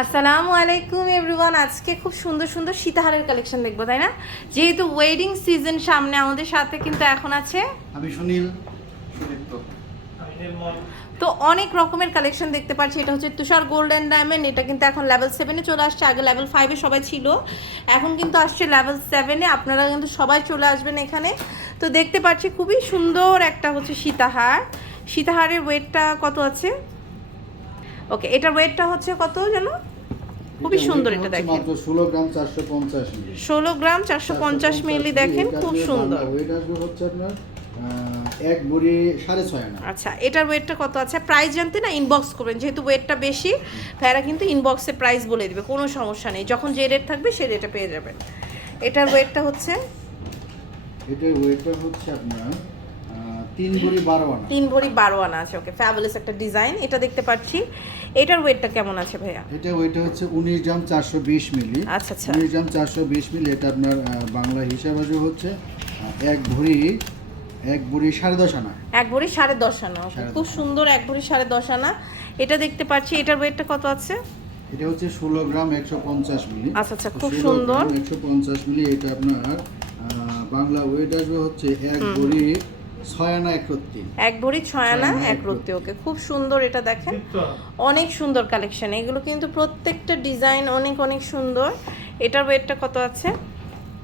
আসসালামু আলাইকুম এভরিওয়ান। আজকে খুব সুন্দর সুন্দর সীতাহারের কালেকশন দেখব তাই না? যেহেতু ওয়েডিং সিজন সামনে আমাদের সাথে কিন্তু এখন আছে। আমি সুনীল তো অনেক রকমের কালেকশন দেখতে পাচ্ছি। এটা হচ্ছে তুষার গোল্ডেন ডায়মন্ড এটা কিন্তু এখন লেভেল সেভেনে চলে আসছে। আগে লেভেল ফাইভে সবাই ছিল এখন কিন্তু আসছে লেভেল সেভেনে আপনারা কিন্তু সবাই চলে আসবেন এখানে। তো দেখতে পাচ্ছি খুবই সুন্দর একটা হচ্ছে সীতাহার। সীতাহারের ওয়েটটা কত আছে? ওকে এটার ওয়েটটা হচ্ছে কত যেন? খুবই সুন্দর এটা দেখেন। মাত্র ষোলো গ্রাম চারশো পঞ্চাশ মিলি। ষোলো গ্রাম চারশো পঞ্চাশ মিলি দেখেন খুব সুন্দর। ওয়েট আসবে হচ্ছে আপনার এক বুড়ি সাড়ে ছয় আনা। আচ্ছা এটার ওয়েটটা কত আছে? প্রাইস জানতে না ইনবক্স করবেন যেহেতু ওয়েটটা বেশি ভাইরা কিন্তু ইনবক্সে প্রাইস বলে দিবে কোনো সমস্যা নেই। যখন যে রেট থাকবে সেই রেটে পেয়ে যাবেন। এটার ওয়েটটা হচ্ছে? এটার ওয়েটটা হচ্ছে আপনার তিন বুড়ি বারো আনা। তিন ভরি বারো আনা আছে ওকে ফ্যাবুলাস একটা ডিজাইন এটা দেখতে পাচ্ছি। এটার ওয়েটটা কেমন আছে ভাইয়া? এটা ওয়েটটা হচ্ছে উনিশ গ্রাম চারশো বিশ মিলি। আচ্ছা আচ্ছা। উনিশ গ্রাম চারশো বিশ মিলি এটা আপনার বাংলা হিসাব হচ্ছে এক ভরি এক ভরি সাড়ে দশ আনা। এক ভরি সাড়ে দশ আনা ওকে খুব সুন্দর এক ভরি সাড়ে দশ আনা। এটা দেখতে পাচ্ছি এটার ওয়েটটা কত আছে? এটা হচ্ছে ষোলো গ্রাম একশো পঞ্চাশ মিলি। আচ্ছা আচ্ছা খুব সুন্দর। একশো পঞ্চাশ মিলি এটা আপনার বাংলা ওয়েট আসবে হচ্ছে এক ভরি ছয় আনা এক রত্তি এক ভরি ছয় আনা এক এক রত্তি ওকে খুব সুন্দর এটা দেখেন। অনেক সুন্দর কালেকশন। এগুলো কিন্তু প্রত্যেকটা ডিজাইন অনেক অনেক সুন্দর। এটার ওয়েটটা কত আছে?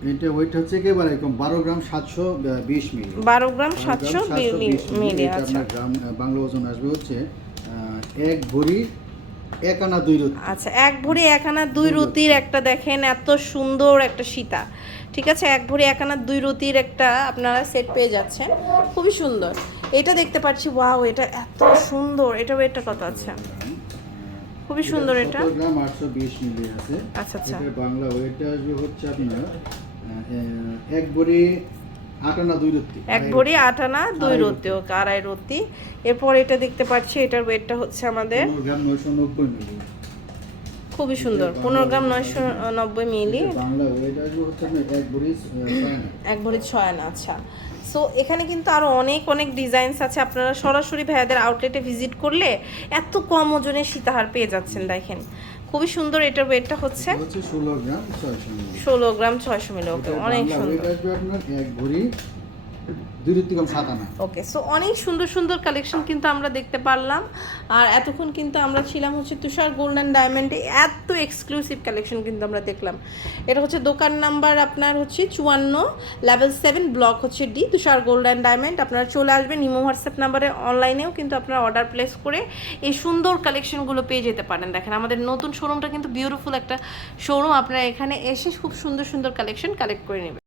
এটা ওয়েট হচ্ছে একেবারে এরকম বারো গ্রাম সাতশো বিশ মিলি। বারো গ্রাম সাতশো গ্রাম 720 মিলি আচ্ছা আপনার গ্রাম বাংলা ওজন আসবে হচ্ছে আহ, এক ভরি এক আনা দুই রত্তি আচ্ছা এক ভরি এক আনা দুই রতির একটা দেখেন এত সুন্দর একটা সীতা। ঠিক আছে এক ভরি এক আনা দুই রতির একটা আপনারা সেট পেয়ে যাচ্ছেন। খুবই সুন্দর। এটা দেখতে পাচ্ছি ওয়াও এটা এত সুন্দর। এটা ওয়েটটা কত আছে? খুবই সুন্দর এটা। 17 গ্রাম আটশো বিশ মিলি আছে। আচ্ছা আচ্ছা। বাংলা ওয়েট আসবে হচ্ছে আপনার এক ভরি এক ভরি আট আনা দুই রতি ওকে আড়াই রতি এরপর এটা দেখতে পাচ্ছি এটার ওয়েটটা হচ্ছে আমাদের খুবই সুন্দর পনেরো গ্রাম নয়শো নব্বই মিলি। এক ভরি ছয় আনা। আচ্ছা। সো এখানে কিন্তু আরও অনেক অনেক ডিজাইনস আছে। আপনারা সরাসরি ভাইয়াদের আউটলেটে ভিজিট করলে এত কম ওজনের সীতাহার পেয়ে যাচ্ছেন দেখেন। খুবই সুন্দর এটার ওয়েটটা হচ্ছে হচ্ছে ষোলো গ্রাম ছয়শো মিলি। ষোলো গ্রাম ছয়শো মিলি ওকে অনেক সুন্দর। ওকে সো অনেক সুন্দর সুন্দর কালেকশন কিন্তু আমরা দেখতে পারলাম। আর এতক্ষণ কিন্তু আমরা ছিলাম হচ্ছে তুষার গোল্ডেন ডায়মন্ডে এত এক্সক্লুসিভ কালেকশন কিন্তু আমরা দেখলাম। এটা হচ্ছে দোকান নাম্বার আপনার হচ্ছে চুয়ান্ন লেভেল সেভেন ব্লক হচ্ছে ডি তুষার গোল্ডেন ডায়মন্ড আপনারা চলে আসবেন ইমো হোয়াটসঅ্যাপ নাম্বারে, অনলাইনেও কিন্তু আপনারা অর্ডার প্লেস করে এই সুন্দর কালেকশনগুলো পেয়ে যেতে পারেন। দেখেন, আমাদের নতুন শোরুমটা কিন্তু বিউটিফুল একটা শোরুম আপনারা এখানে এসে খুব সুন্দর সুন্দর কালেকশন কালেক্ট করে নেবেন।